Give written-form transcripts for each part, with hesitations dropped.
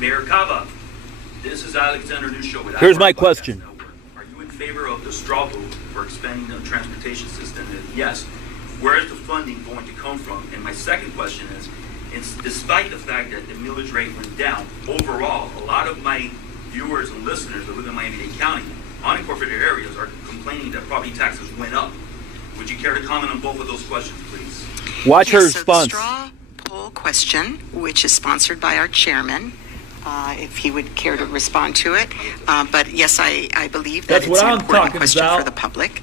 Mayor Cava, this is Alexander Newshow. Here's my question. Are you in favor of the straw vote for expanding the transportation system? And if yes, where is the funding going to come from? And my second question is, despite the fact that the millage rate went down, overall, a lot of my viewers and listeners that live in Miami-Dade County, unincorporated areas, are complaining that property taxes went up. Would you care to comment on both of those questions, please? Watch her Yes, so the response. straw poll question, which is sponsored by our chairman, if he would care to respond to it. But yes, I believe that That's it's what an I'm important talking question about. for the public.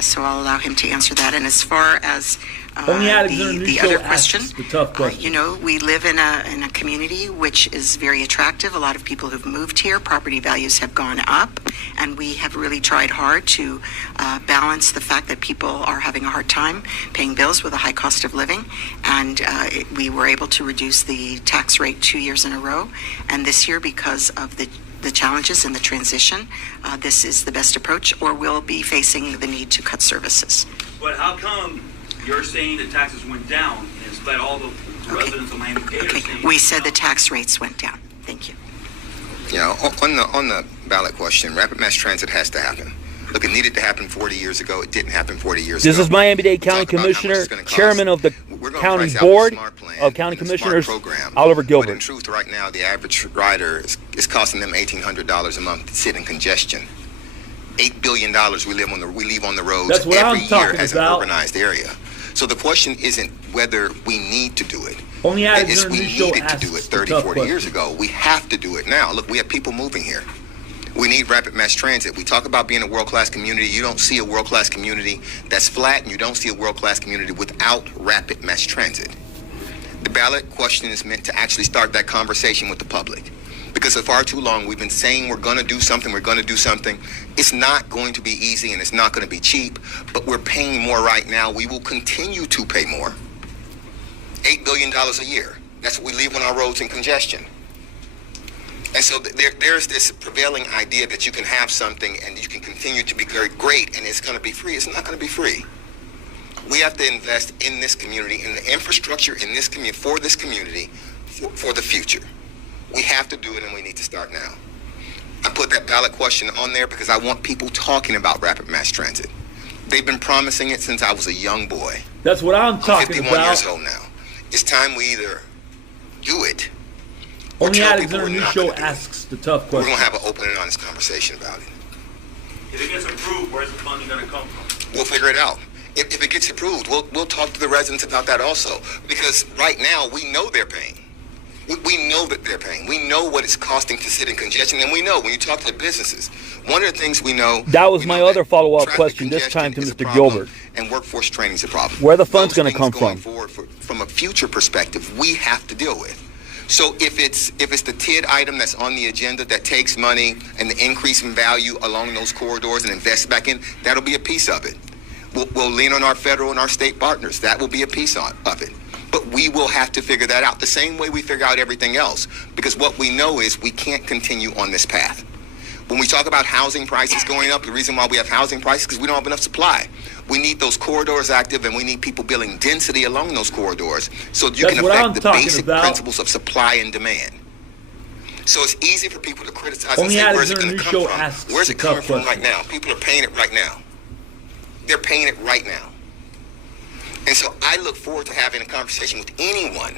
So I'll allow him to answer that. And as far as Only Alexander the Newshow other asks question, the tough question. you know, we live in a community which is very attractive. A lot of people who've moved here, property values have gone up, and we have really tried hard to balance the fact that people are having a hard time paying bills with a high cost of living. And we were able to reduce the tax rate 2 years in a row. And this year, because of the challenges in the transition, this is the best approach, or we'll be facing the need to cut services. But how come you're saying the taxes went down, and in spite of all the residents of Miami-Dade are saying... We said the tax rates went down. Thank you. Yeah, on the ballot question, rapid mass transit has to happen. Look, it needed to happen 40 years ago. It didn't happen 40 years ago. This is Miami-Dade County Talk about how much Commissioner, it's gonna cost. Chairman of the We're gonna County price out the Board SMART plan of County and the SMART Commissioners, program. Oliver But in Gilbert. truth, right now, the average rider is costing them $1,800 a month to sit in congestion. $8 billion we leave on the roads That's what every I'm year talking as about. an urbanized area. So the question isn't whether we need to do it. Only It's Alexander we Newshow needed to do it asks the 30, tough 40 years question. ago. We have to do it now. Look, we have people moving here. We need rapid mass transit. We talk about being a world-class community. You don't see a world-class community that's flat, and you don't see a world-class community without rapid mass transit. The ballot question is meant to actually start that conversation with the public. Because for far too long, we've been saying we're going to do something, we're going to do something. It's not going to be easy, and it's not going to be cheap, but we're paying more right now. We will continue to pay more. $8 billion a year. That's what we leave on our roads in congestion. And so there's this prevailing idea that you can have something and you can continue to be very great and it's going to be free. It's not going to be free. We have to invest in this community, in the infrastructure in this community, for this community, for the future. We have to do it, and we need to start now. I put that ballot question on there because I want people talking about rapid mass transit. They've been promising it since I was a young boy. That's what I'm talking 51 about. years old now. It's time we either do it. Only tell people Alexander we're not gonna Newshow do it. asks the tough We're question. going to have an open and honest conversation about it. If it gets approved, where's the funding going to come from? We'll figure it out. If it gets approved, we'll talk to the residents about that also. Because right now, we know they're paying. We know that they're paying. We know what it's costing to sit in congestion. And we know when you talk to the businesses, one of the things we know... That was we my know other that follow-up traffic question, this congestion time to is a Mr. problem, Gilbert. And workforce training is a problem. Where the funds Those gonna come things going from? forward from a future perspective, we have to deal with. So if it's the TID item that's on the agenda that takes money and the increase in value along those corridors and invest back in, that'll be a piece of it. We'll lean on our federal and our state partners. That will be a piece of it. But we will have to figure that out the same way we figure out everything else. Because what we know is we can't continue on this path. When we talk about housing prices going up, the reason why we have housing prices is because we don't have enough supply. We need those corridors active, and we need people building density along those corridors so that you That's can what I'm affect the talking basic about. principles of supply and demand. So it's easy for people to criticize Only and say, where's it Alexander going to come Newshow from? asks Where's the it coming tough from right question. now? People are paying it right now. They're paying it right now. And so I look forward to having a conversation with anyone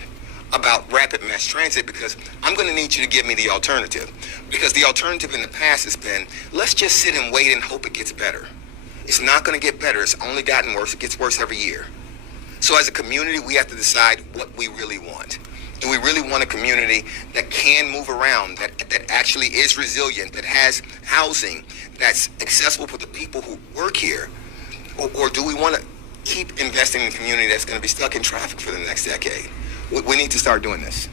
about rapid mass transit because I'm going to need you to give me the alternative. Because the alternative in the past has been, let's just sit and wait and hope it gets better. It's not going to get better. It's only gotten worse. It gets worse every year. So as a community, we have to decide what we really want. Do we really want a community that can move around, that actually is resilient, that has housing, that's accessible for the people who work here? Or do we want to keep investing in a community that's going to be stuck in traffic for the next decade? We need to start doing this.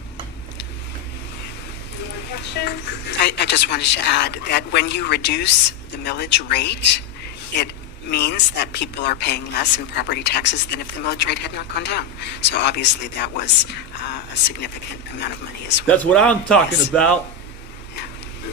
I just wanted to add that when you reduce the millage rate, it means that people are paying less in property taxes than if the millage rate had not gone down. So obviously that was a significant amount of money as well. That's what I'm talking Yes. about. Yeah.